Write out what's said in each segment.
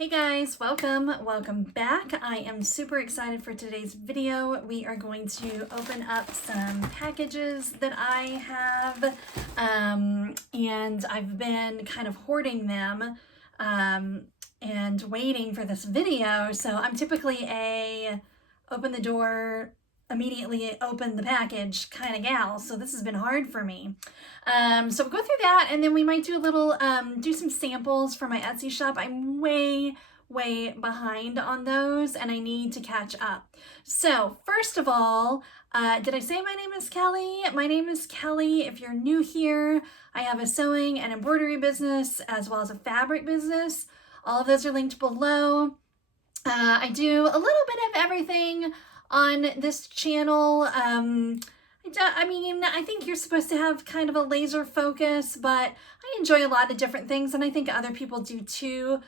Hey guys, welcome back. I am super excited for today's video. We are going to open up some packages that I have, and I've been kind of hoarding them and waiting for this video. So I'm typically a open the door, immediately open the package kind of gal, so this has been hard for me. So we'll go through that, and then we might do a little, do some samples for my Etsy shop. I'm way behind on those, and I need to catch up. So first of all, did I say my name is Kelly? My name is Kelly. If you're new here, I have a sewing and embroidery business as well as a fabric business. All of those are linked below. I do a little bit of everything on this channel. I think you're supposed to have kind of a laser focus, but I enjoy a lot of different things, and I think other people do too.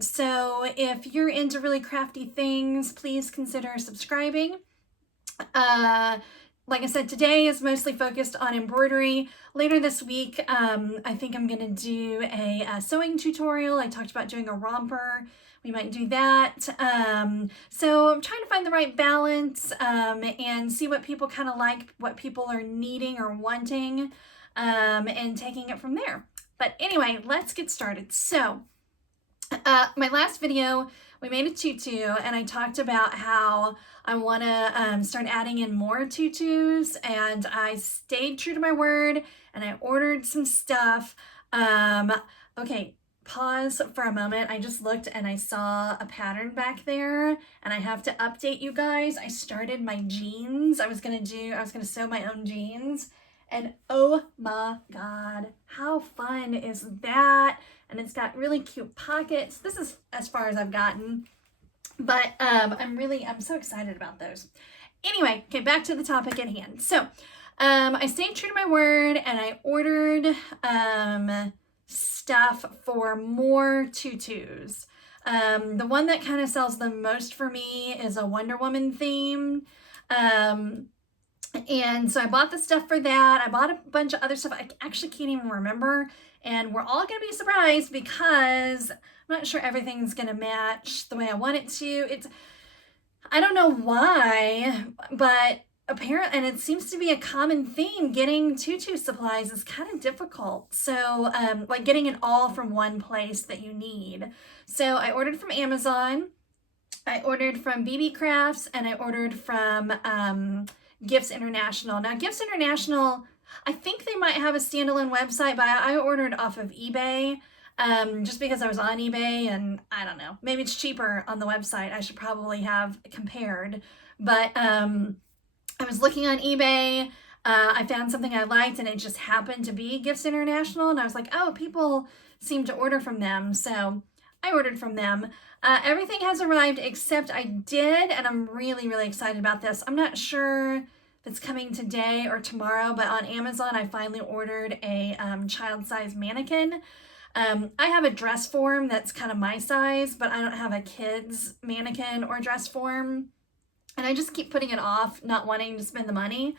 So if you're into really crafty things, please consider subscribing. Like I said, today is mostly focused on embroidery. Later this week, I think I'm going to do a sewing tutorial. I talked about doing a romper. We might do that. So I'm trying to find the right balance and see what people kind of like, what people are needing or wanting, and taking it from there. But anyway, let's get started. So my last video, we made a tutu, and I talked about how I want to start adding in more tutus, and I stayed true to my word, and I ordered some stuff. Okay, pause for a moment. I just looked and I saw a pattern back there, and I have to update you guys. I started my jeans. I was gonna sew my own jeans, and oh my God, how fun is that? And it's got really cute pockets. This is as far as I've gotten, but I'm so excited about those. Anyway, okay, back to the topic at hand. So I stayed true to my word, and I ordered stuff for more tutus. The one that kind of sells the most for me is a Wonder Woman theme. And so I bought the stuff for that. I bought a bunch of other stuff I actually can't even remember. And we're all going to be surprised because I'm not sure everything's going to match the way I want it to. I don't know why, but apparently, and it seems to be a common theme, getting tutu supplies is kind of difficult. So like getting it all from one place that you need. So I ordered from Amazon, I ordered from BB Crafts, and I ordered from Gifts International. Now Gifts International, I think they might have a standalone website, but I ordered off of eBay just because I was on eBay, and I don't know, maybe it's cheaper on the website. I should probably have compared, but I was looking on eBay, I found something I liked, and it just happened to be Gifts International, and I was like, oh, people seem to order from them, so I ordered from them. Everything has arrived except I did, and I'm really excited about this. I'm not sure if it's coming today or tomorrow, but on Amazon, I finally ordered a child-size mannequin. I have a dress form that's kind of my size, but I don't have a kid's mannequin or dress form. And I just keep putting it off, not wanting to spend the money.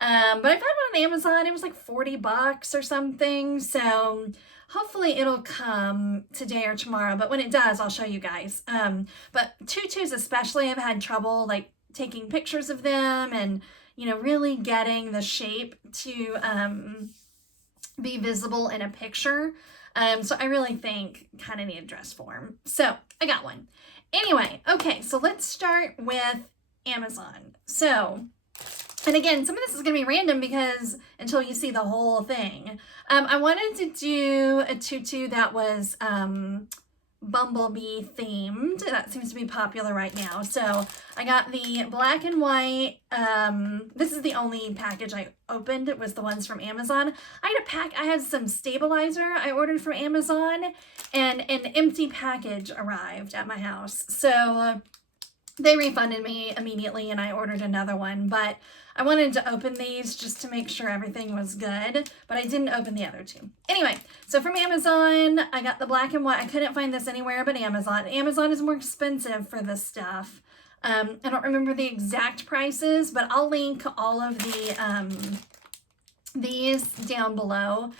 But I found it on Amazon. It was like $40 or something. So hopefully it'll come today or tomorrow. But when it does, I'll show you guys. But tutus especially, I've had trouble like taking pictures of them and, really getting the shape to be visible in a picture. So I really think kind of need a dress form. So I got one. Anyway, okay, so let's start with Amazon. So, and again, some of this is going to be random because until you see the whole thing. I wanted to do a tutu that was bumblebee themed. That seems to be popular right now. So I got the black and white. This is the only package I opened. It was the ones from Amazon. I had some stabilizer I ordered from Amazon, and an empty package arrived at my house. So they refunded me immediately, and I ordered another one, but I wanted to open these just to make sure everything was good, but I didn't open the other two. Anyway, so from Amazon, I got the black and white. I couldn't find this anywhere but Amazon. Amazon is more expensive for this stuff. I don't remember the exact prices, but I'll link all of the these down below.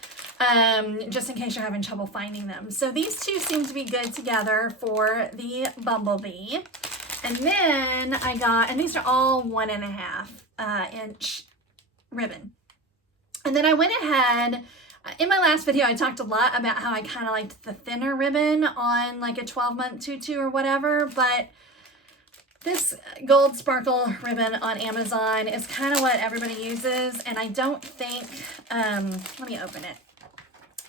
just in case you're having trouble finding them. So these two seem to be good together for the bumblebee. And then I got, and these are all 1.5 inch ribbon. And then I went ahead, in my last video, I talked a lot about how I kind of liked the thinner ribbon on like a 12-month tutu or whatever, but this gold sparkle ribbon on Amazon is kind of what everybody uses, and I don't think, let me open it.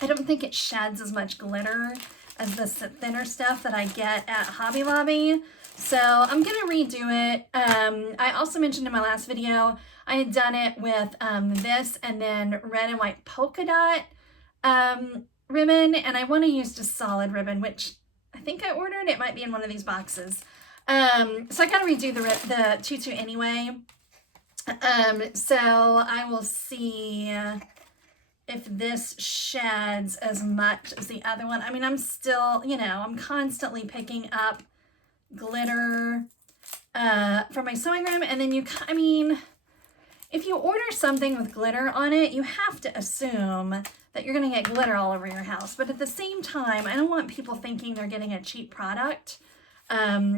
I don't think it sheds as much glitter as the thinner stuff that I get at Hobby Lobby. So I'm going to redo it. I also mentioned in my last video, I had done it with this and then red and white polka dot ribbon, and I want to use just solid ribbon, which I think I ordered. It might be in one of these boxes. So I got to redo the tutu anyway. So I will see if this sheds as much as the other one. I mean, I'm still, you know, I'm constantly picking up glitter from my sewing room, and then I mean, if you order something with glitter on it, you have to assume that you're going to get glitter all over your house. But at the same time, I don't want people thinking they're getting a cheap product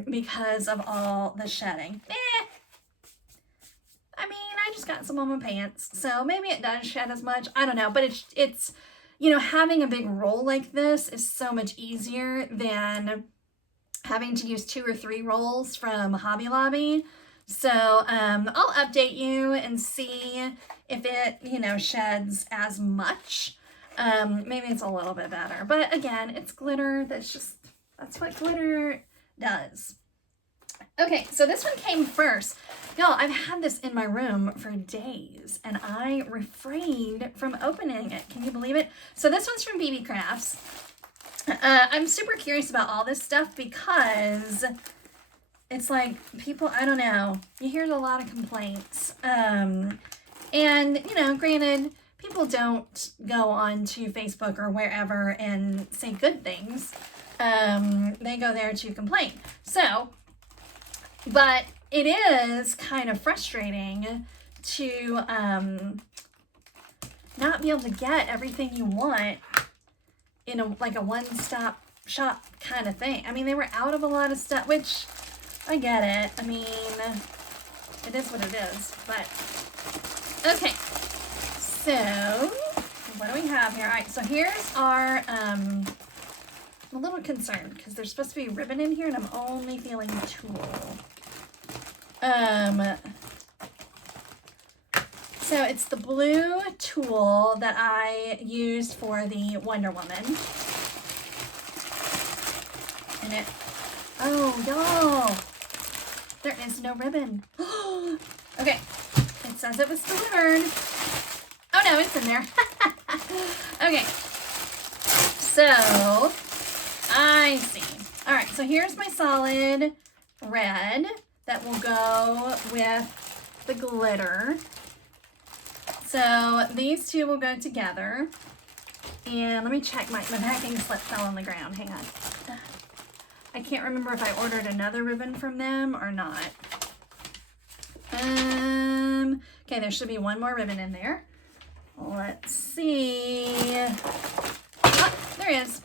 because of all the shedding. I mean, I just got some on my pants, so maybe it does shed as much. I don't know, but it's you know, having a big roll like this is so much easier than having to use 2 or 3 rolls from Hobby Lobby. So I'll update you and see if it, you know, sheds as much. Maybe it's a little bit better, but again, it's glitter. That's what glitter does. Okay, so this one came first. Y'all, I've had this in my room for days, and I refrained from opening it. Can you believe it? So this one's from BB Crafts. I'm super curious about all this stuff because it's like people, I don't know, you hear a lot of complaints. And, you know, granted, people don't go on to Facebook or wherever and say good things. They go there to complain. So, but it is kind of frustrating to not be able to get everything you want in a one-stop shop kind of thing. I mean, they were out of a lot of stuff, which I get it. I mean, it is what it is, but okay. So what do we have here? All right, so here's our, I'm a little concerned because there's supposed to be ribbon in here and I'm only feeling tulle. So it's the blue tulle that I used for the Wonder Woman. And it, oh, y'all, there is no ribbon. Okay, it says it was delivered. Oh no, it's in there. Okay, so I see. All right, so here's my solid red that will go with the glitter. So these two will go together. And let me check, my packing slip fell on the ground. Hang on. I can't remember if I ordered another ribbon from them or not. Okay, there should be one more ribbon in there. Let's see. Oh, there is.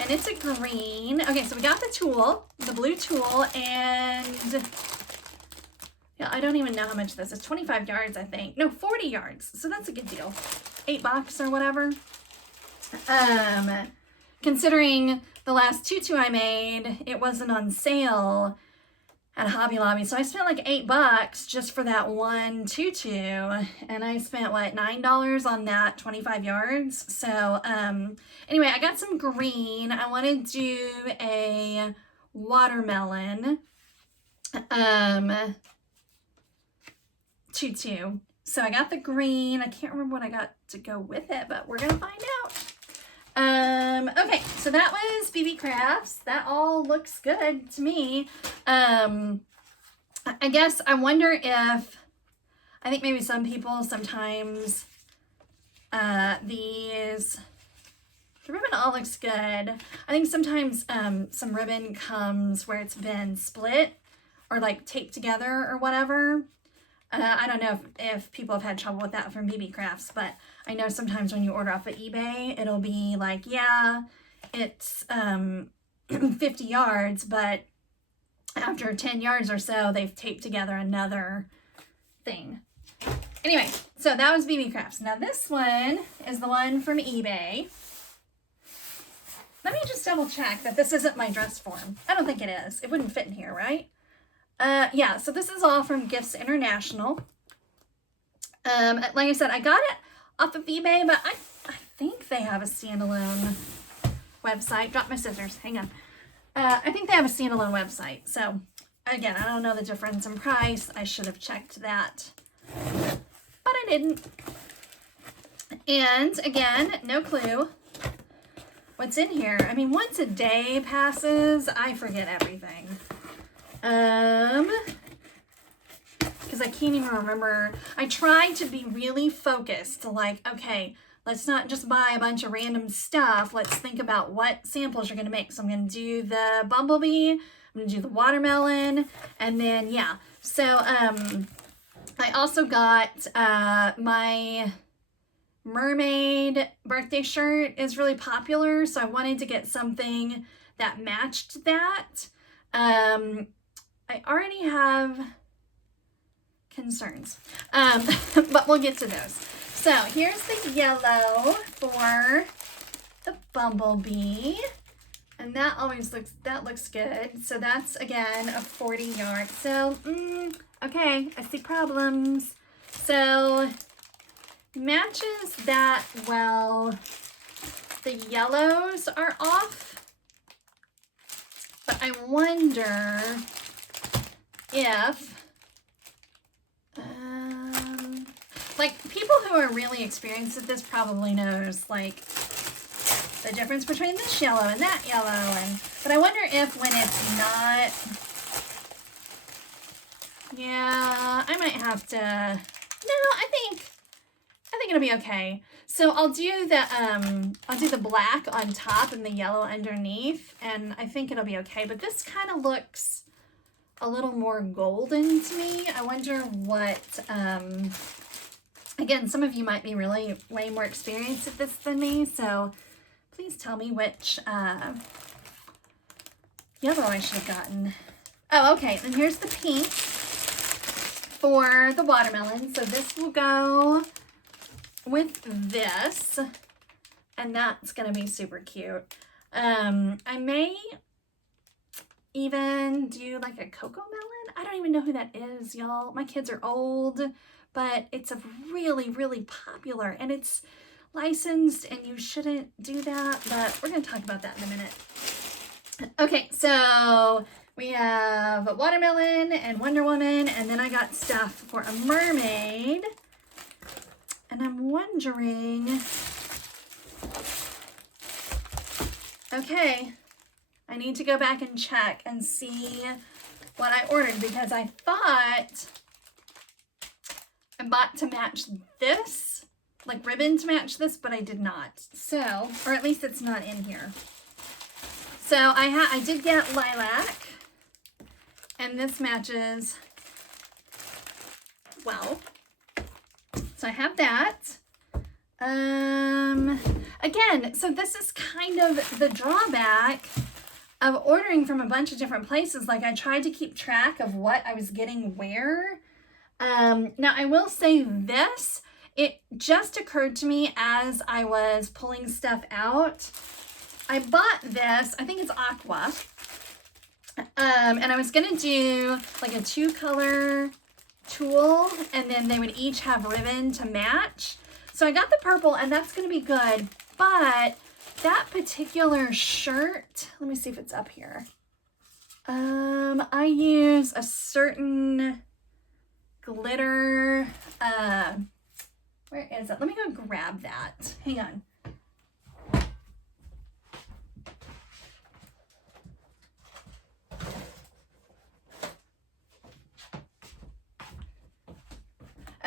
And it's a green. Okay, so we got the tulle, the blue tulle, and yeah, I don't even know how much this is. 25 yards, I think. No, 40 yards. So that's a good deal. $8 or whatever. Considering the last tutu I made, it wasn't on sale at Hobby Lobby. So I spent like $8 just for that one tutu. And I spent, what, $9 on that 25 yards. So anyway, I got some green. I want to do a watermelon tutu. So I got the green. I can't remember what I got to go with it, but we're going to find out. Okay, so that was BB Crafts. That all looks good to me. I guess I wonder if, I think maybe some people sometimes, the ribbon all looks good. I think sometimes some ribbon comes where it's been split or like taped together or whatever. I don't know if people have had trouble with that from BB Crafts, but I know sometimes when you order off of eBay, it'll be like, yeah, it's 50 yards, but after 10 yards or so, they've taped together another thing. Anyway, so that was BB Crafts. Now this one is the one from eBay. Let me just double check that this isn't my dress form. I don't think it is. It wouldn't fit in here, right? Yeah, so this is all from Gifts International. Like I said, I got it off of eBay, but I think they have a standalone website. Drop my scissors, hang on. I think they have a standalone website. So again, I don't know the difference in price. I should have checked that, but I didn't. And again, no clue what's in here. I mean, once a day passes, I forget everything. Because I can't even remember. I try to be really focused, like, okay, let's not just buy a bunch of random stuff. Let's think about what samples you're going to make. So I'm going to do the bumblebee, I'm going to do the watermelon, and then, yeah. So, I also got, my mermaid birthday shirt is really popular, so I wanted to get something that matched that. I already have concerns, but we'll get to those. So here's the yellow for the bumblebee, and that looks good. So that's again a 40 yard. So okay, I see problems. So matches that well. The yellows are off, but I wonder if like people who are really experienced at this probably knows like the difference between this yellow and that yellow, but I wonder if when it's not, yeah, I might have to, no, I think it'll be okay. So I'll do the black on top and the yellow underneath, and I think it'll be okay. But this kind of looks a little more golden to me. I wonder what, again, some of you might be really way more experienced at this than me, so please tell me which yellow I should have gotten. Oh, okay, then here's the pink for the watermelon. So this will go with this, and that's gonna be super cute. I may even do like a cocoa melon. I don't even know who that is, y'all. My kids are old, but it's a really, really popular, and it's licensed, and you shouldn't do that, but we're gonna talk about that in a minute. Okay, so we have a watermelon and Wonder Woman, and then I got stuff for a mermaid. And I'm wondering, okay, I need to go back and check and see what I ordered, because I thought I bought to match this, like ribbon to match this, but I did not. So, or at least it's not in here. So I did get lilac, and this matches well. So I have that. Again, so this is kind of the drawback of ordering from a bunch of different places. Like I tried to keep track of what I was getting where. Now I will say this, it just occurred to me as I was pulling stuff out. I bought this, I think it's aqua. And I was gonna do like a 2-color tulle, and then they would each have ribbon to match. So I got the purple, and that's going to be good, but that particular shirt, let me see if it's up here. I use a certain glitter, where is it? Let me go grab that. Hang on.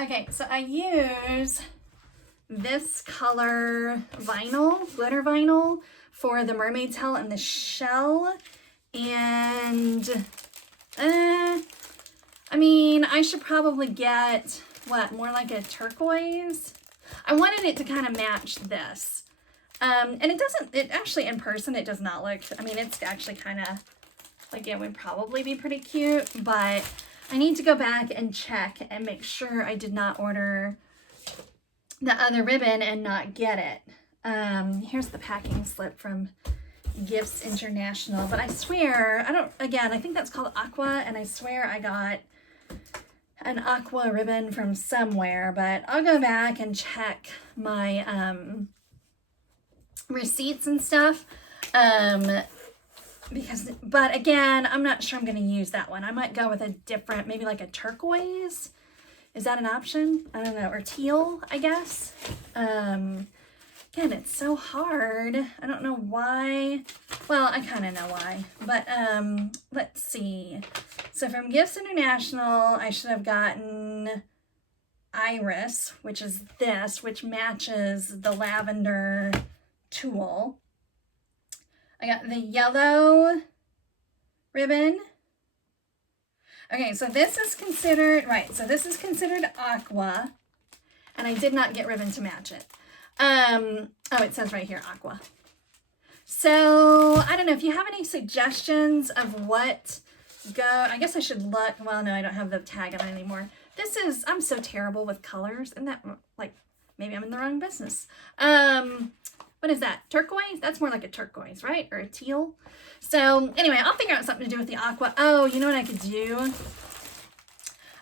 Okay, so I use this color vinyl, glitter vinyl, for the mermaid tail and the shell. And I mean, I should probably get, what, more like a turquoise? I wanted it to kind of match this. And it actually in person, it does not look, I mean, it's actually kind of, like, it would probably be pretty cute, but I need to go back and check and make sure I did not order the other ribbon and not get it. Here's the packing slip from Gifts International, but I swear, I think that's called Aqua, and I swear I got an Aqua ribbon from somewhere, but I'll go back and check my receipts and stuff, but again, I'm not sure I'm going to use that one. I might go with a different, maybe like a turquoise. Is that an option? I don't know, or teal, I guess. Again, it's so hard. I don't know why. Well, I kind of know why, but let's see. So from Gifts International, I should have gotten Iris, which is this, which matches the lavender tulle. I got the yellow ribbon. Okay, so this is considered, right, so this is considered aqua, and I did not get ribbon to match it. Oh, it says right here, aqua. So, I don't know, if you have any suggestions of what I guess I should look, well, no, I don't have the tag on it anymore. I'm so terrible with colors, and that, like, maybe I'm in the wrong business. What is that? Turquoise? That's more like a turquoise, right? Or a teal. So anyway, I'll figure out something to do with the aqua. Oh, you know what I could do?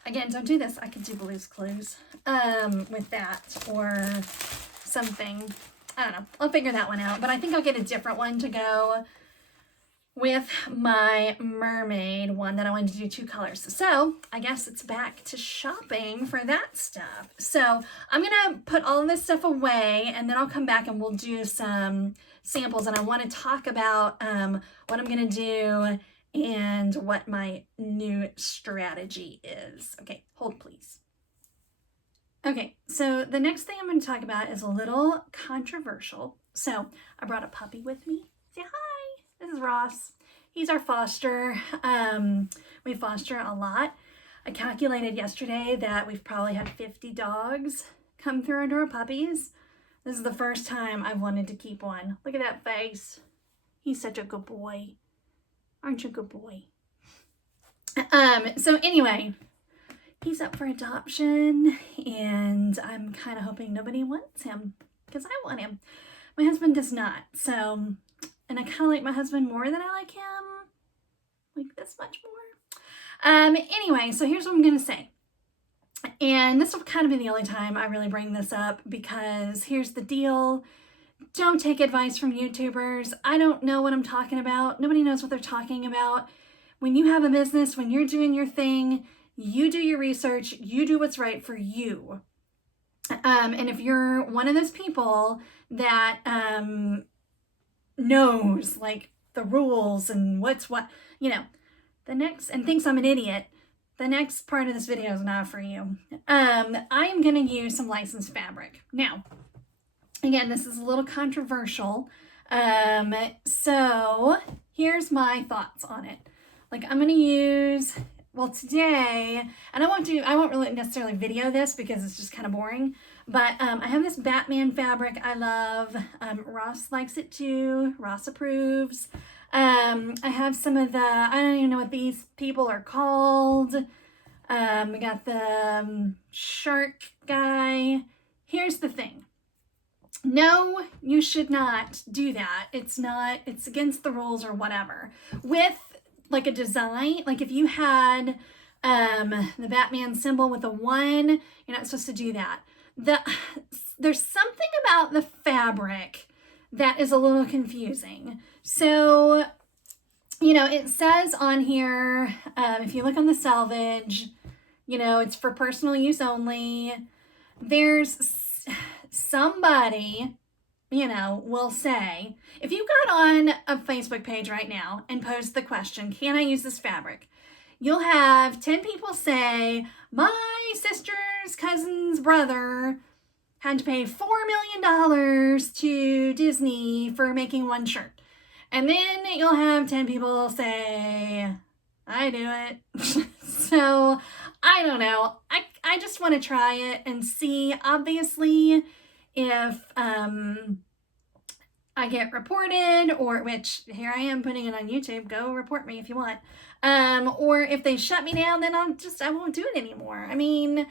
Again, don't do this. I could do Blue's Clues with that or something. I don't know. I'll figure that one out. But I think I'll get a different one to go with my mermaid one that I wanted to do 2 colors. So I guess it's back to shopping for that stuff. So I'm gonna put all of this stuff away, and then I'll come back and we'll do some samples, and I want to talk about what I'm gonna do and what my new strategy is. Okay, hold please. Okay, so the next thing I'm going to talk about is a little controversial. So I brought a puppy with me. Say hi. This is Ross. He's our foster. We foster a lot. I calculated yesterday that we've probably had 50 dogs come through our door, puppies. This is the first time I've wanted to keep one. Look at that face. He's such a good boy. Aren't you a good boy? So anyway, he's up for adoption, and I'm kind of hoping nobody wants him because I want him. My husband does not. So, and I kind of like my husband more than I like him. Like this much more. Anyway, so here's what I'm going to say. And this will kind of be the only time I really bring this up, because here's the deal. Don't take advice from YouTubers. I don't know what I'm talking about. Nobody knows what they're talking about. When you have a business, when you're doing your thing, you do your research, you do what's right for you. And if you're one of those people that knows like the rules and what's what, you know, and thinks I'm an idiot, the next part of this video is not for you. I am going to use some licensed fabric. Now, again, this is a little controversial. So here's my thoughts on it. Like I'm going to use, well today, and I won't really necessarily video this because it's just kind of boring, but I have this Batman fabric I love. Ross likes it too. Ross approves. I have some of the, I don't even know what these people are called. We got the shark guy. Here's the thing. No, you should not do that. It's against the rules or whatever. With like a design, like if you had the Batman symbol with a 1, you're not supposed to do that. There's something about the fabric that is a little confusing. So, you know, it says on here, if you look on the selvage, you know, it's for personal use only. There's somebody, you know, will say, if you got on a Facebook page right now and post the question, can I use this fabric? You'll have 10 people say, my sister's cousin's brother had to pay $4 million to Disney for making one shirt. And then you'll have 10 people say, I do it. So I don't know. I just want to try it and see, obviously, if I get reported, or which here I am putting it on YouTube, go report me if you want. Or if they shut me down, then I won't do it anymore. I mean,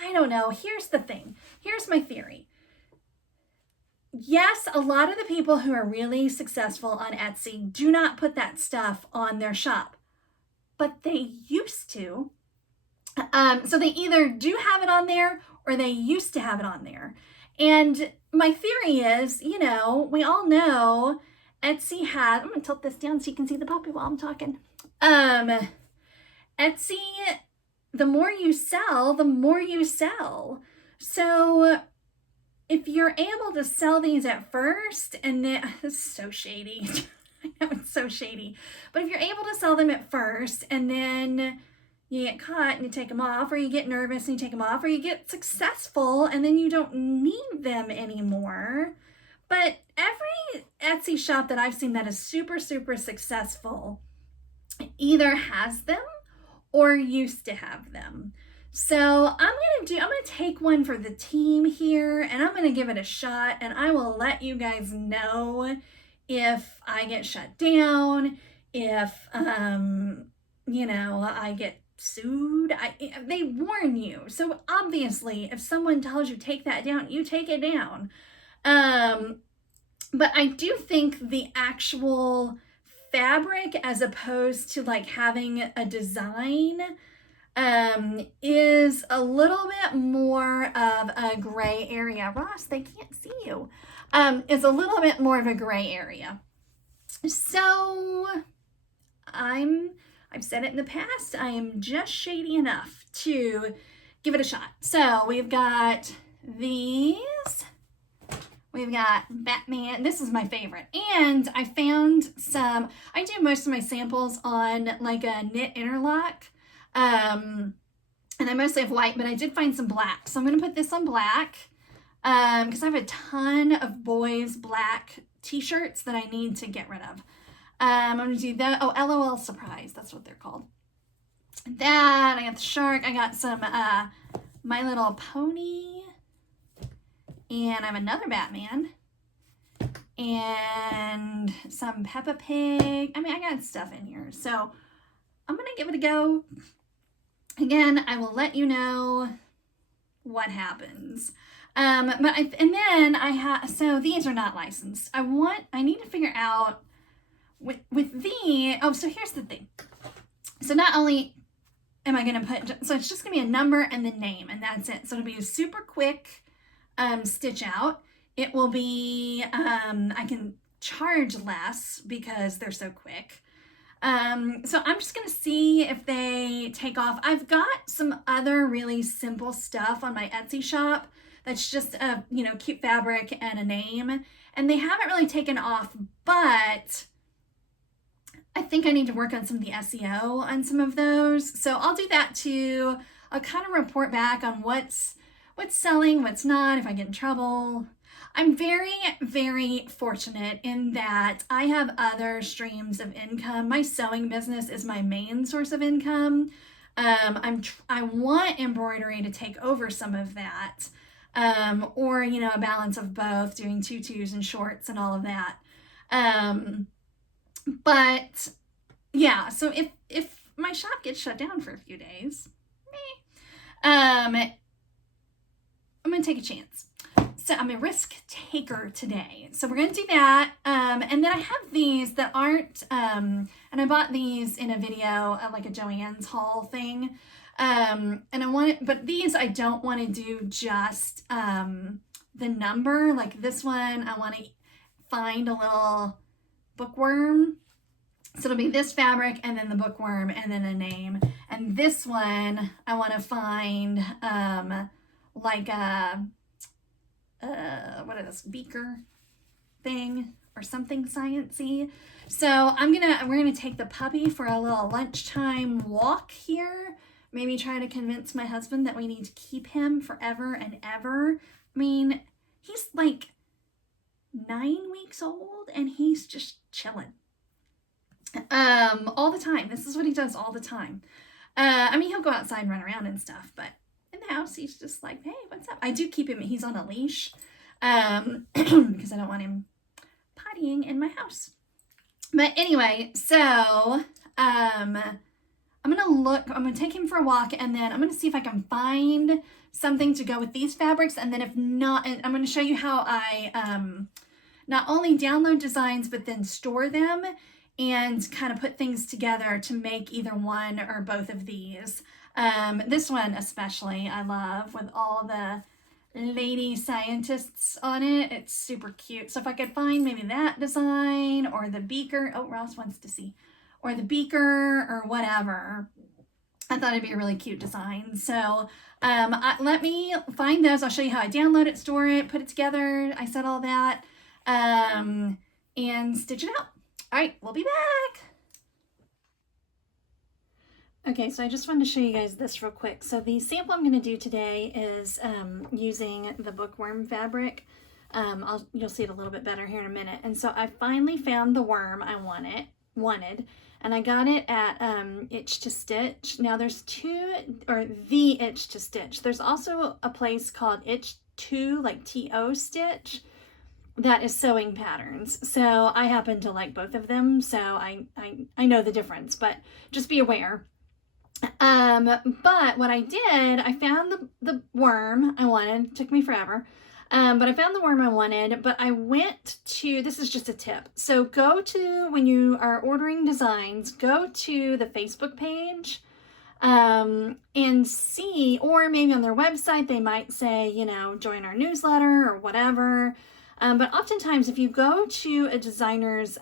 I don't know. Here's the thing. Here's my theory. Yes, a lot of the people who are really successful on Etsy do not put that stuff on their shop, but they used to. So they either do have it on there or they used to have it on there. And my theory is, you know, we all know Etsy has, I'm going to tilt this down so you can see the puppy while I'm talking. Etsy, the more you sell, the more you sell. So if you're able to sell these at first, and then, this is so shady. I know it's so shady. But if you're able to sell them at first, and then you get caught and you take them off, or you get nervous and you take them off, or you get successful and then you don't need them anymore. But every Etsy shop that I've seen that is super, super successful either has them or used to have them. So I'm gonna take one for the team here, and I'm gonna give it a shot, and I will let you guys know if I get shut down, if you know, I get sued. They warn you. So obviously, if someone tells you take that down, you take it down. But I do think the actual fabric, as opposed to like having a design, is a little bit more of a gray area. Ross, they can't see you. It's a little bit more of a gray area. So I've said it in the past, I am just shady enough to give it a shot. So we've got these. We've got Batman. This is my favorite. And I found some, I do most of my samples on like a knit interlock. And I mostly have white, but I did find some black. So I'm going to put this on black because I have a ton of boys' black t-shirts that I need to get rid of. I'm going to do that. Oh, LOL Surprise. That's what they're called. That, I got the shark. I got some My Little Pony. And I have another Batman. And some Peppa Pig. I mean, I got stuff in here. So I'm going to give it a go. Again, I will let you know what happens. And then I have, so these are not licensed. I need to figure out with so here's the thing. So not only am I going to put, so it's just going to be a number and the name, and that's it. So it'll be a super quick stitch out. It will be, I can charge less because they're so quick. So I'm just going to see if they take off. I've got some other really simple stuff on my Etsy shop that's just a, you know, cute fabric and a name, and they haven't really taken off, but I think I need to work on some of the SEO on some of those. So I'll do that too. I'll kind of report back on what's selling, what's not, if I get in trouble. I'm very, very fortunate in that I have other streams of income. My sewing business is my main source of income. I want embroidery to take over some of that, or, you know, a balance of both, doing tutus and shorts and all of that. But yeah, so if my shop gets shut down for a few days, I'm gonna take a chance. So I'm a risk taker today. So we're gonna do that. And then I have these that aren't, and I bought these in a video of like a Joann's haul thing. And I want it, but these I don't want to do just the number. Like this one, I want to find a little bookworm. So it'll be this fabric and then the bookworm and then a name. And this one, I want to find like a what is this, beaker thing or something sciencey. So we're gonna take the puppy for a little lunchtime walk here. Maybe try to convince my husband that we need to keep him forever and ever. I mean, he's like 9 weeks old and he's just chilling all the time. This is what he does all the time. I mean, he'll go outside and run around and stuff, but in the house, he's just like, hey, what's up? I do keep him, he's on a leash, because I don't want him pottying in my house. But anyway, so, I'm gonna take him for a walk, and then I'm gonna see if I can find something to go with these fabrics, and then if not, and I'm gonna show you how I, not only download designs, but then store them and kind of put things together to make either one or both of these. This one especially I love, with all the lady scientists on it. It's super cute. So if I could find maybe that design or the beaker, oh, Ross wants to see, or the beaker or whatever, I thought it'd be a really cute design. So let me find those. I'll show you how I download it, store it, put it together. I said all that, and stitch it out. All right, we'll be back. Okay, so I just wanted to show you guys this real quick. So the sample I'm going to do today is using the bookworm fabric. You'll see it a little bit better here in a minute. And so I finally found the worm I wanted, and I got it at Itch to Stitch. Now there's the Itch to Stitch. There's also a place called Itch to, like T-O Stitch, that is sewing patterns. So I happen to like both of them, so I know the difference, but just be aware. But what I did, I found the worm I wanted. It took me forever. But I found the worm I wanted, but I went to, this is just a tip. So go to, when you are ordering designs, go to the Facebook page, and see, or maybe on their website, they might say, you know, join our newsletter or whatever. But oftentimes if you go to a designer's,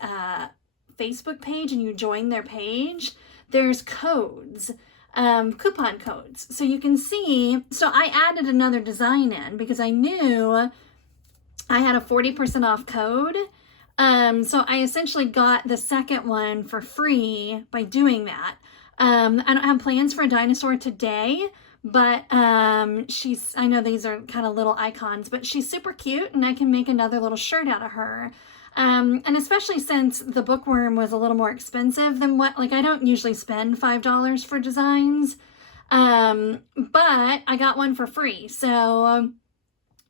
Facebook page and you join their page, there's codes, coupon codes. So you can see, so I added another design in because I knew I had a 40% off code. So I essentially got the second one for free by doing that. I don't have plans for a dinosaur today, but I know these are kind of little icons, but she's super cute and I can make another little shirt out of her. And especially since the bookworm was a little more expensive than what, like I don't usually spend $5 for designs, but I got one for free. So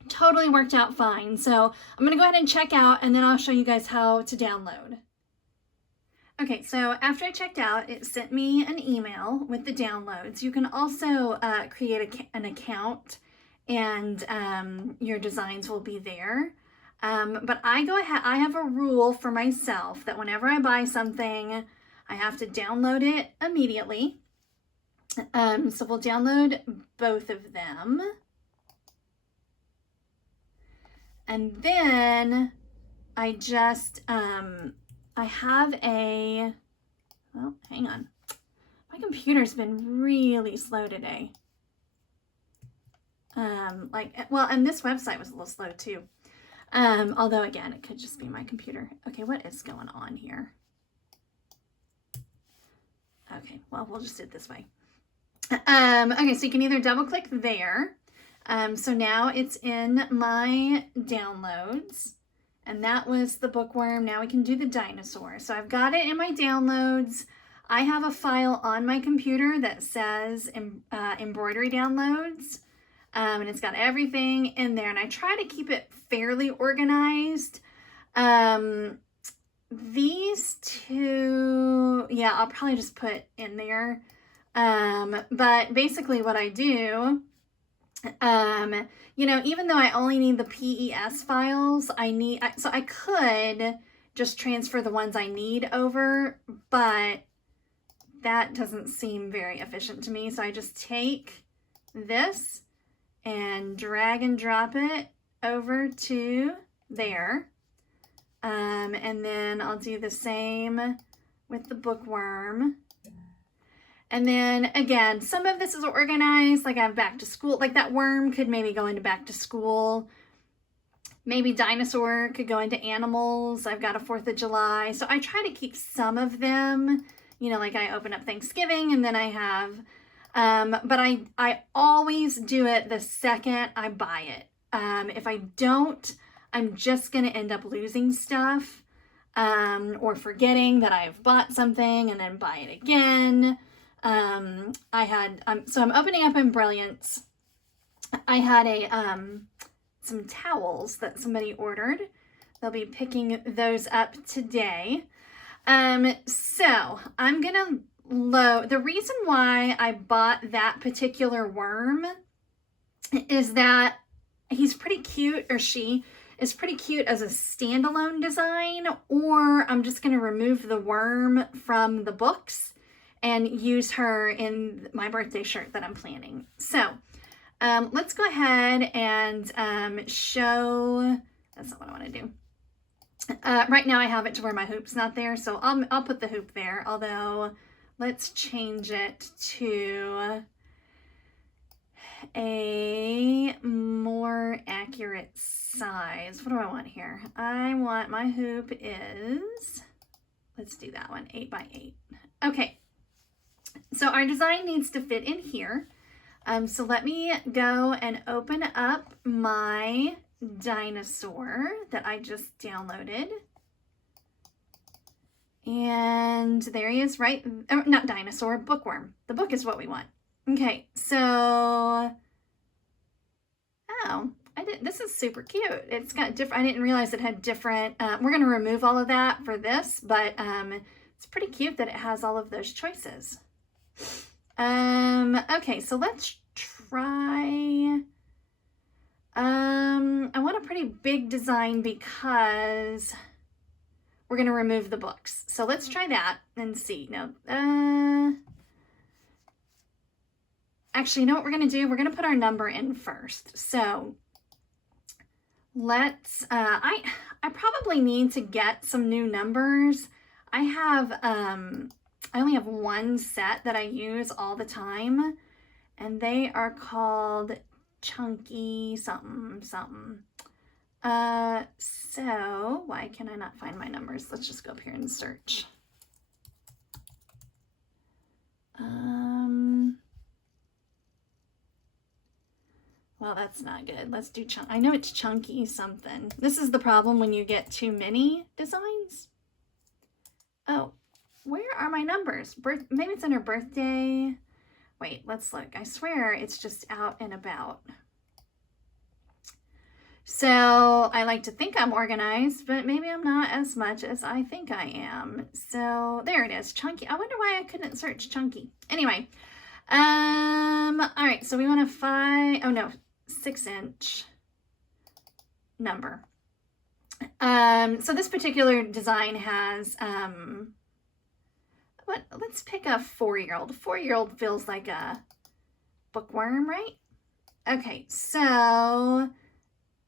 totally worked out fine. So I'm going to go ahead and check out, and then I'll show you guys how to download. Okay, so after I checked out, it sent me an email with the downloads. You can also create an account, and your designs will be there. But I have a rule for myself that whenever I buy something, I have to download it immediately. So we'll download both of them. And then I just, I have well, hang on. My computer's been really slow today. And this website was a little slow too. Although again, it could just be my computer. Okay, what is going on here? Okay, well, we'll just do it this way. Okay, so you can either double click there. So now it's in my downloads, and that was the bookworm. Now we can do the dinosaur. So I've got it in my downloads. I have a file on my computer that says embroidery downloads. And it's got everything in there, and I try to keep it fairly organized. These two, yeah, I'll probably just put in there. But basically what I do, you know, even though I only need the PES files, so I could just transfer the ones I need over, but that doesn't seem very efficient to me. So I just take this and drag and drop it over to there. And then I'll do the same with the bookworm. And then again, some of this is organized, like I have back to school, like that worm could maybe go into back to school. Maybe dinosaur could go into animals. I've got a 4th of July. So I try to keep some of them, you know, like I open up Thanksgiving and then I have, but I always do it the second I buy it. If I don't, I'm just going to end up losing stuff, or forgetting that I've bought something and then buy it again. so I'm opening up in Brilliance. I had some towels that somebody ordered. They'll be picking those up today. So I'm gonna load. The reason why I bought that particular worm is that he's pretty cute, or she is pretty cute as a standalone design, or I'm just gonna remove the worm from the books and use her in my birthday shirt that I'm planning. So let's go ahead and show, that's not what I want to do. Right now I have it to where my hoop's not there, so I'll put the hoop there, although let's change it to a more accurate size. What do I want here? I want, my hoop is, let's do that one, 8 by 8. Okay, so our design needs to fit in here. So let me go and open up my dinosaur that I just downloaded. And there he is, right? Oh, not dinosaur, bookworm. The book is what we want. Okay, so, oh, this is super cute. It's got different, I didn't realize it had different, we're going to remove all of that for this, but it's pretty cute that it has all of those choices. Okay, so let's try, I want a pretty big design because we're going to remove the books. So let's try that and see. No, actually, you know what we're going to do? We're going to put our number in first. So let's, I probably need to get some new numbers. I have, I only have one set that I use all the time, and they are called Chunky something something. So why can I not find my numbers? Let's just go up here and search. Well, that's not good. Let's do I know it's Chunky something. This is the problem when you get too many designs. Oh, where are my numbers? Maybe it's in her birthday. Wait, let's look. I swear it's just out and about. So I like to think I'm organized, but maybe I'm not as much as I think I am. So there it is, Chunky. I wonder why I couldn't search Chunky. Anyway, all right, so we want a 6-inch number. So this particular design has, let's pick a 4-year-old. 4-year-old feels like a bookworm, right? Okay, so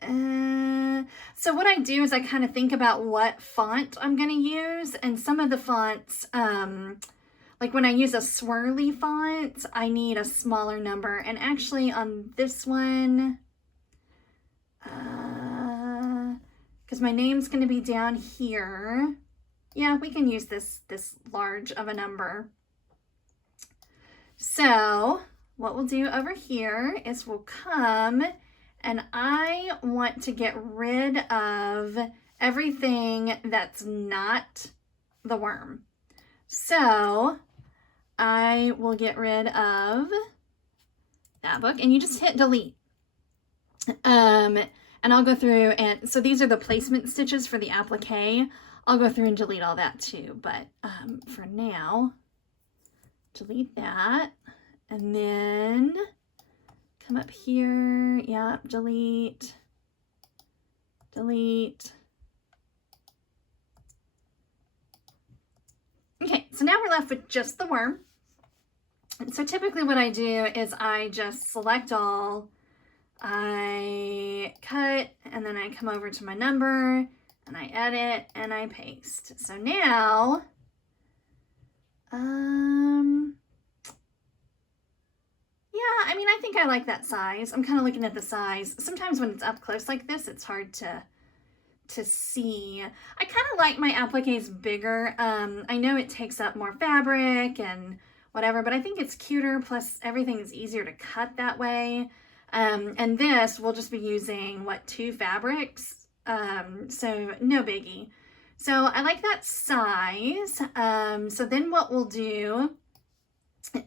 what I do is I kind of think about what font I'm going to use, and some of the fonts, like when I use a swirly font, I need a smaller number, and actually on this one, because my name's going to be down here, yeah, we can use this large of a number. So what we'll do over here is we'll come, and I want to get rid of everything that's not the worm. So I will get rid of that book, and you just hit delete. And I'll go through, and so these are the placement stitches for the applique. I'll go through and delete all that too, but for now, delete that, and then come up here, yep, delete. Okay, so now we're left with just the worm. And so typically what I do is I just select all, I cut, and then I come over to my number, and I edit, and I paste. So now, yeah, I mean, I think I like that size. I'm kind of looking at the size. Sometimes when it's up close like this, it's hard to see. I kind of like my appliques bigger. I know it takes up more fabric and whatever, but I think it's cuter. Plus everything is easier to cut that way. And this, we'll just be using, 2 fabrics. So no biggie. So I like that size. So then what we'll do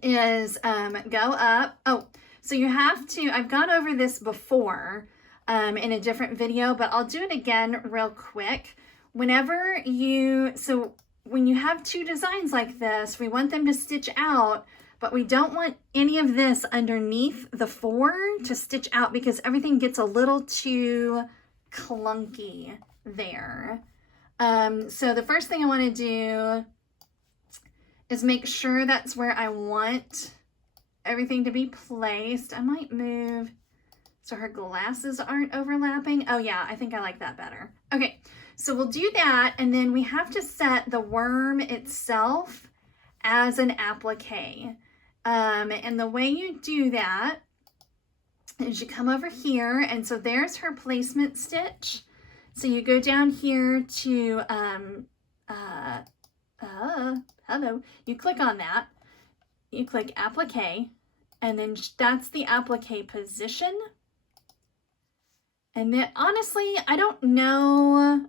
is go up. Oh, so you have to, I've gone over this before in a different video, but I'll do it again real quick. Whenever you, so when you have two designs like this, we want them to stitch out, but we don't want any of this underneath the 4 to stitch out because everything gets a little too clunky there. So the first thing I want to do is make sure that's where I want everything to be placed. I might move so her glasses aren't overlapping. Oh yeah, I think I like that better. Okay, so we'll do that, and then we have to set the worm itself as an applique. And the way you do that is you come over here, and so there's her placement stitch. So you go down here to, hello, you click on that, you click applique, and then that's the applique position. And then honestly, I don't know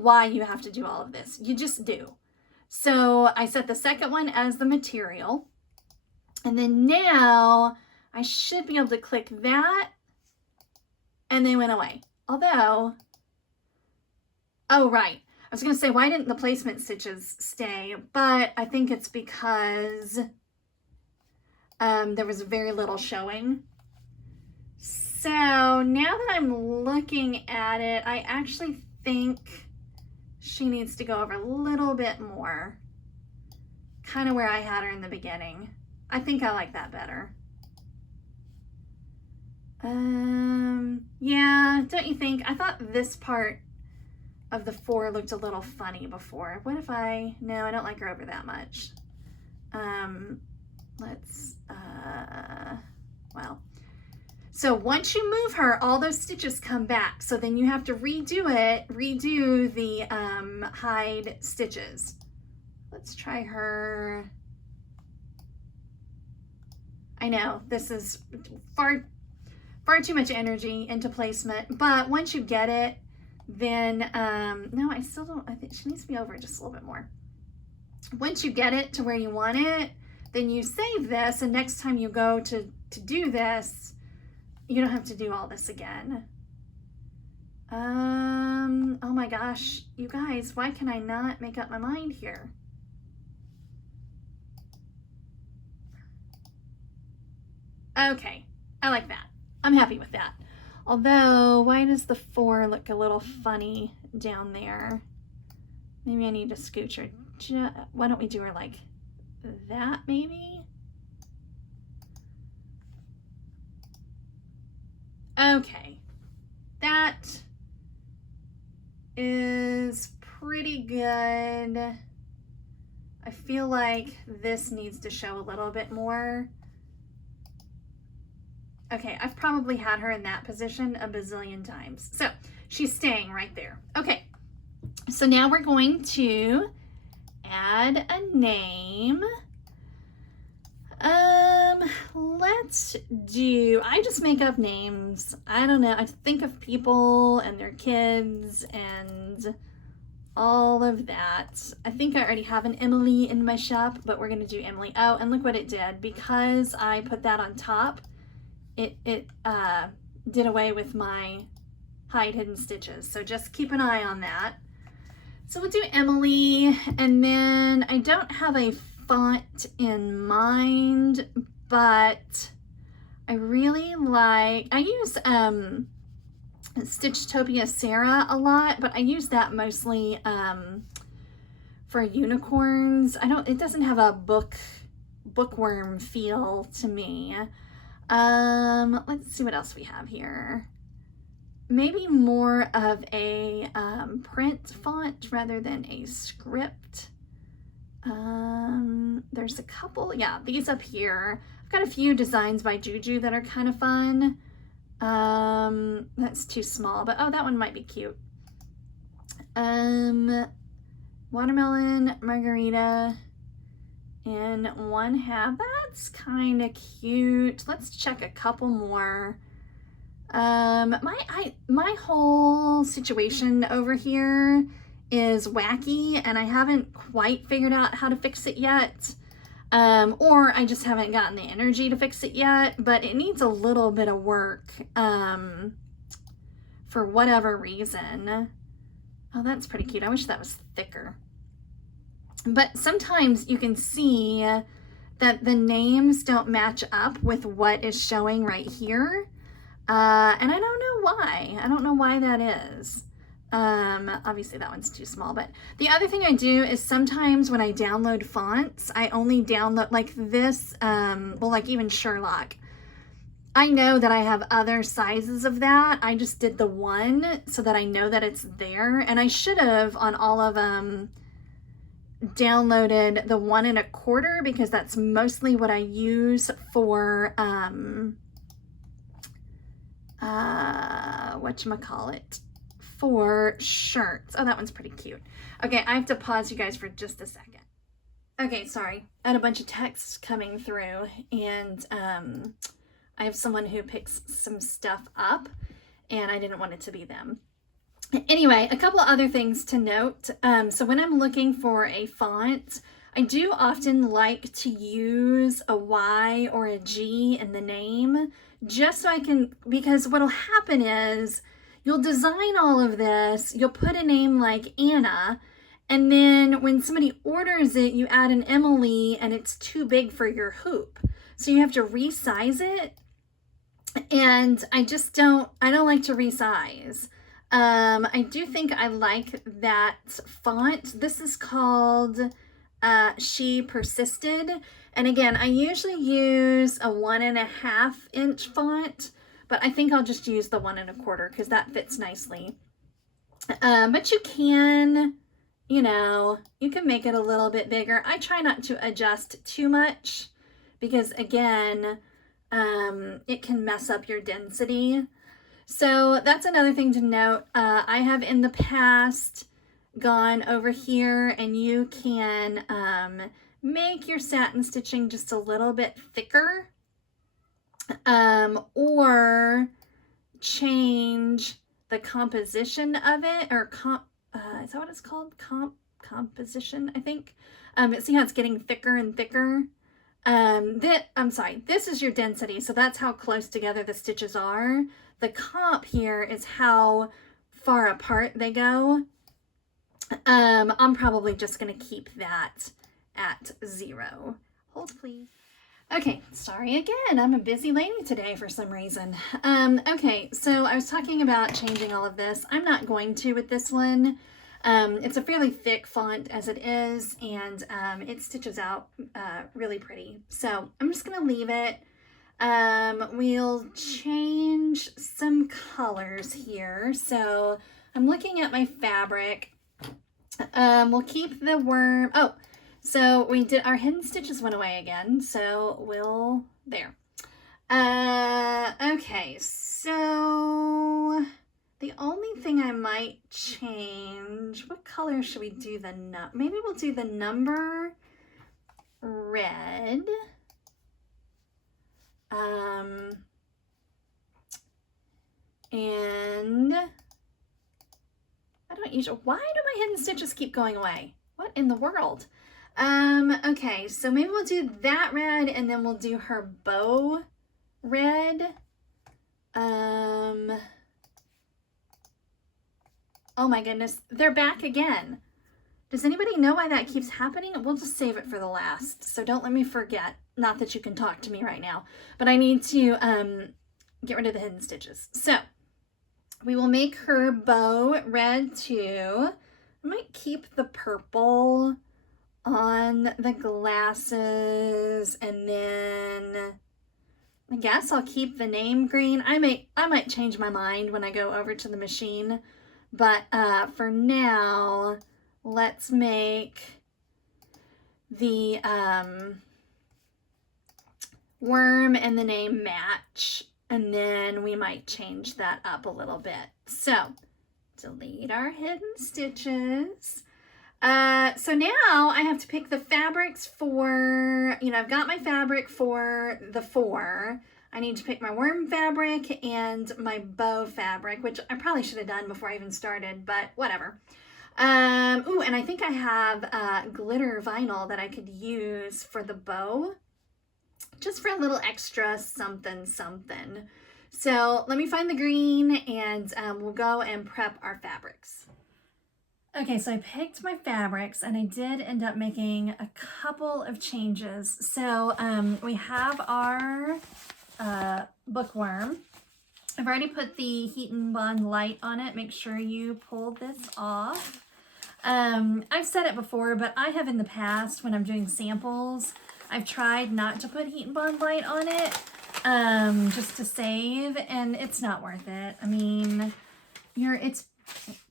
why you have to do all of this. You just do. So I set the second one as the material. And then now I should be able to click that, and they went away. Although, oh right, I was gonna say, why didn't the placement stitches stay? But I think it's because there was very little showing. So now that I'm looking at it, I actually think she needs to go over a little bit more. Kind of where I had her in the beginning. I think I like that better. Yeah, don't you think? I thought this part of the 4 looked a little funny before. What if no, I don't like her over that much. Well. So once you move her, all those stitches come back. So then you have to redo the hide stitches. Let's try her. I know this is far too much energy into placement, but once you get it, then, no, I still don't, I think she needs to be over just a little bit more. Once you get it to where you want it, then you save this, and next time you go to do this, you don't have to do all this again. Oh my gosh, you guys, why can I not make up my mind here? Okay, I like that. I'm happy with that. Although, why does the 4 look a little funny down there? Maybe I need to scooch her. Why don't we do her like that, maybe? Okay, that is pretty good. I feel like this needs to show a little bit more. Okay, I've probably had her in that position a bazillion times. So she's staying right there. Okay, so now we're going to add a name. I just make up names. I don't know. I think of people and their kids and all of that. I think I already have an Emily in my shop, but we're going to do Emily. Oh, and look what it did. Because I put that on top, it did away with my hide hidden stitches. So just keep an eye on that. So we'll do Emily, and then I don't have a font in mind, but I really like, I use Stitchtopia Sarah a lot, but I use that mostly for unicorns. It doesn't have a bookworm feel to me. Let's see what else we have here. Maybe more of a print font rather than a script. There's a couple, yeah, these up here. I've got a few designs by Juju that are kind of fun. That's too small, but oh, that one might be cute. Watermelon, margarita, and 1/2. That's kind of cute. Let's check a couple more. My whole situation over here is wacky, and I haven't quite figured out how to fix it yet. or I just haven't gotten the energy to fix it yet, but it needs a little bit of work, for whatever reason. Oh, that's pretty cute. I wish that was thicker. But sometimes you can see that the names don't match up with what is showing right here. And I don't know why. I don't know why that is. Obviously that one's too small, but the other thing I do is sometimes when I download fonts, I only download like this, well, like even Sherlock. I know that I have other sizes of that. I just did the one so that I know that it's there. And I should have on all of them downloaded the 1 1/4 because that's mostly what I use for, whatchamacallit, for shirts. Oh, that one's pretty cute. Okay, I have to pause you guys for just a second. Okay, sorry. I had a bunch of texts coming through, and I have someone who picks some stuff up, and I didn't want it to be them. Anyway, a couple of other things to note. So when I'm looking for a font, I do often like to use a Y or a G in the name, just so I can, because what'll happen is you'll design all of this, you'll put a name like Anna, and then when somebody orders it, you add an Emily and it's too big for your hoop. So you have to resize it. And I don't like to resize. I do think I like that font. This is called She Persisted. And again, I usually use a 1 1/2 inch font, but I think I'll just use the 1 1/4 because that fits nicely. But you can, you can make it a little bit bigger. I try not to adjust too much because again, it can mess up your density. So that's another thing to note. I have in the past gone over here and you can make your satin stitching just a little bit thicker, or change the composition of it, or is that what it's called? Composition, I think. See how it's getting thicker and thicker? This is your density, so that's how close together the stitches are. The comp here is how far apart they go. I'm probably just going to keep that at 0. Hold, please. Okay, sorry again. I'm a busy lady today for some reason. Okay, so I was talking about changing all of this. I'm not going to with this one. It's a fairly thick font as it is, and it stitches out really pretty. So I'm just going to leave it. We'll change some colors here. So I'm looking at my fabric. We'll keep the worm. Oh, so we did, our hidden stitches went away again. So there. Okay, so the only thing I might change, what color should we do maybe we'll do the number red. And I don't usually, why do my hidden stitches keep going away? What in the world? Okay, so maybe we'll do that red and then we'll do her bow red. Oh my goodness, they're back again. Does anybody know why that keeps happening? We'll just save it for the last, so don't let me forget. Not that you can talk to me right now, but I need to get rid of the hidden stitches. So we will make her bow red too. I might keep the purple on the glasses, and then I guess I'll keep the name green. I might change my mind when I go over to the machine, but for now, let's make the worm and the name match, and then we might change that up a little bit. So delete our hidden stitches. So now I have to pick the fabrics for, I've got my fabric for the 4. I need to pick my worm fabric and my bow fabric, which I probably should have done before I even started, but whatever. Ooh, and I think I have glitter vinyl that I could use for the bow, just for a little extra something something. So let me find the green and we'll go and prep our fabrics. Okay, so I picked my fabrics and I did end up making a couple of changes. So we have our bookworm. I've already put the Heat and Bond light on it. Make sure you pull this off. I've said it before, but I have in the past when I'm doing samples, I've tried not to put Heat and Bond light on it just to save, and it's not worth it. I mean, it's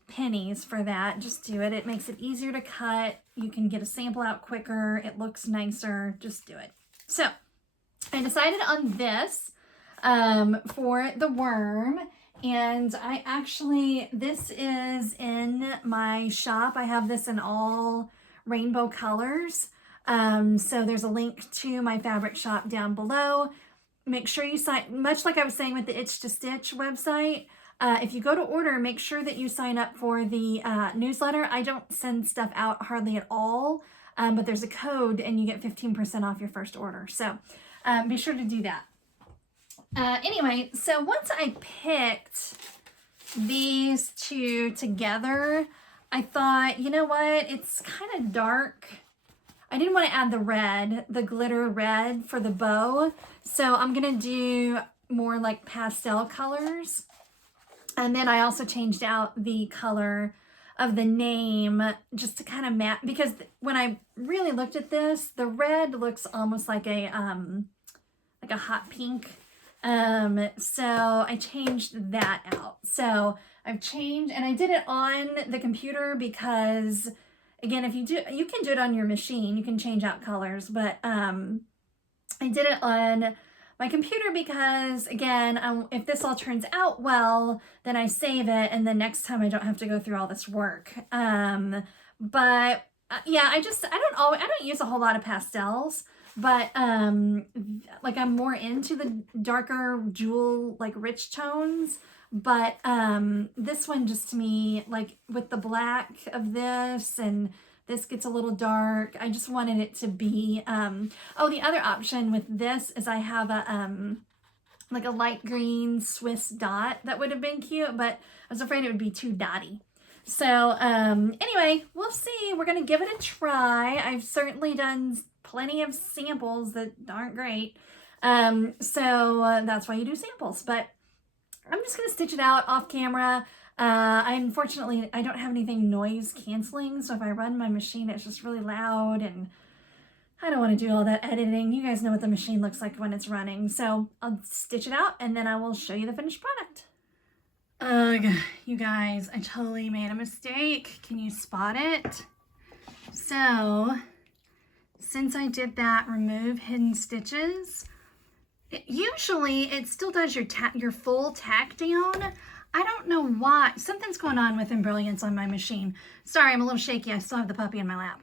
pennies for that. Just do it. It makes it easier to cut. You can get a sample out quicker. It looks nicer. Just do it. So I decided on this for the worm, and this is in my shop. I have this in all rainbow colors. So there's a link to my fabric shop down below. Make sure you sign, much like I was saying with the Itch to Stitch website, if you go to order, make sure that you sign up for the newsletter. I don't send stuff out hardly at all, but there's a code and you get 15% off your first order. So be sure to do that. Anyway, so once I picked these two together, I thought, you know what, it's kind of dark. I didn't want to add the glitter red for the bow. So I'm going to do more like pastel colors. And then I also changed out the color of the name just to kind of match, because when I really looked at this, the red looks almost like a hot pink. So I changed that out. So I've changed, and I did it on the computer because, again, you can do it on your machine. You can change out colors, but I did it on my computer because, again, if this all turns out well, then I save it, and then next time I don't have to go through all this work. But yeah, I don't use a whole lot of pastels, but like I'm more into the darker jewel, like rich tones. But this one, just to me, like with the black of this, and this gets a little dark, I just wanted it to be, oh, the other option with this is I have like a light green Swiss dot that would have been cute, but I was afraid it would be too dotty. So anyway, we'll see. We're going to give it a try. I've certainly done plenty of samples that aren't great. So that's why you do samples, but I'm just going to stitch it out off camera. Unfortunately, I don't have anything noise canceling, so if I run my machine, it's just really loud, and I don't want to do all that editing. You guys know what the machine looks like when it's running, so I'll stitch it out, and then I will show you the finished product. Ugh, you guys, I totally made a mistake. Can you spot it? So, since I did that remove hidden stitches, usually it still does your full tack down. I don't know why. Something's going on with Embrilliance on my machine. Sorry, I'm a little shaky. I still have the puppy in my lap.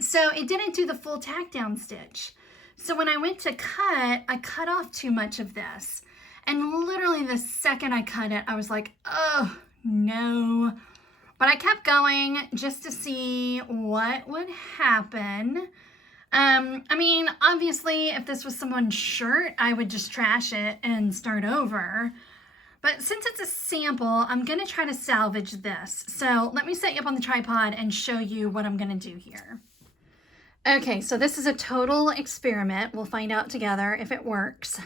So it didn't do the full tack down stitch. So when I went to cut, I cut off too much of this. And literally the second I cut it, I was like, oh, no. But I kept going just to see what would happen. I mean, obviously, if this was someone's shirt, I would just trash it and start over. But since it's a sample, I'm going to try to salvage this. So let me set you up on the tripod and show you what I'm going to do here. Okay, so this is a total experiment. We'll find out together if it works.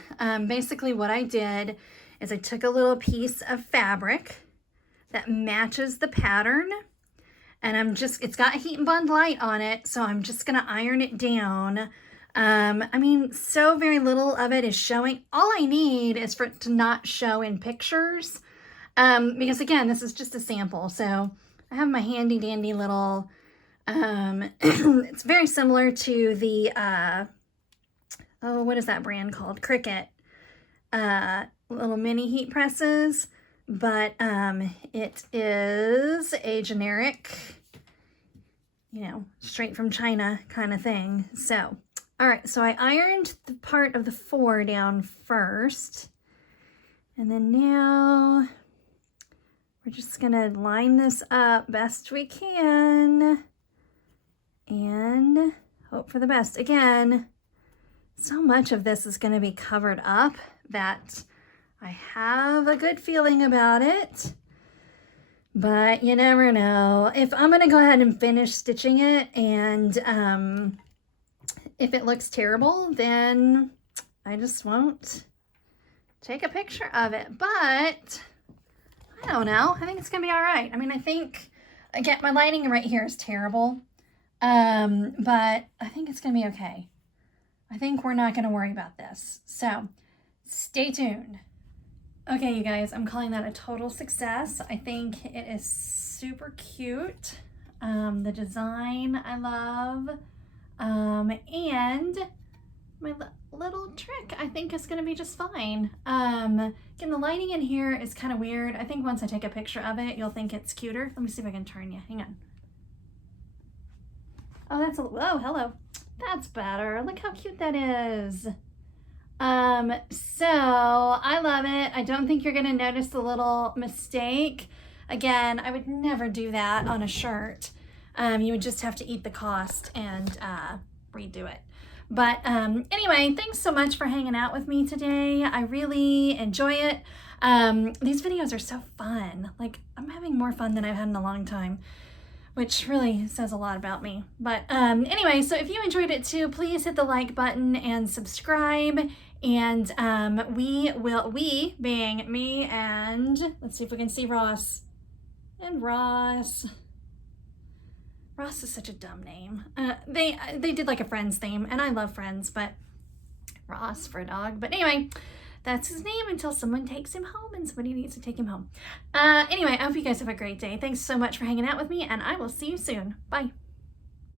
Basically, what I did is I took a little piece of fabric that matches the pattern, and it's got a Heat and Bond light on it, so I'm just gonna iron it down. I mean, so very little of it is showing. All I need is for it to not show in pictures, because again, this is just a sample. So I have my handy dandy little, it's very similar to the, oh, what is that brand called? Cricut, little mini heat presses. But it is a generic, straight from China kind of thing. So, all right, so I ironed the part of the 4 down first. And then now we're we're just gonna line this up best we can and hope for the best. Again, so much of this is gonna be covered up that I have a good feeling about it, but you never know. If I'm gonna go ahead and finish stitching it, and if it looks terrible, then I just won't take a picture of it. But I don't know. I think it's gonna be all right. I mean, I think, again, my lighting right here is terrible, but I think it's gonna be okay. I think we're not gonna worry about this. So stay tuned. Okay, you guys, I'm calling that a total success. I think it is super cute. The design I love. And my little trick I think is gonna be just fine. Again, the lighting in here is kind of weird. I think once I take a picture of it, you'll think it's cuter. Let me see if I can turn you. Hang on. Oh, that's a, oh, hello. That's better. Look how cute that is. So I love it. I don't think you're gonna notice the little mistake. Again, I would never do that on a shirt. You would just have to eat the cost and redo it. But anyway, thanks so much for hanging out with me today. I really enjoy it. These videos are so fun. Like, I'm having more fun than I've had in a long time, which really says a lot about me. But anyway, so if you enjoyed it too, please hit the like button and subscribe. And we being me and, let's see if we can see Ross. And Ross. Ross is such a dumb name. They did like a Friends theme, and I love Friends, but Ross for a dog. But anyway, that's his name until someone takes him home, and somebody needs to take him home. Anyway, I hope you guys have a great day. Thanks so much for hanging out with me, and I will see you soon. Bye.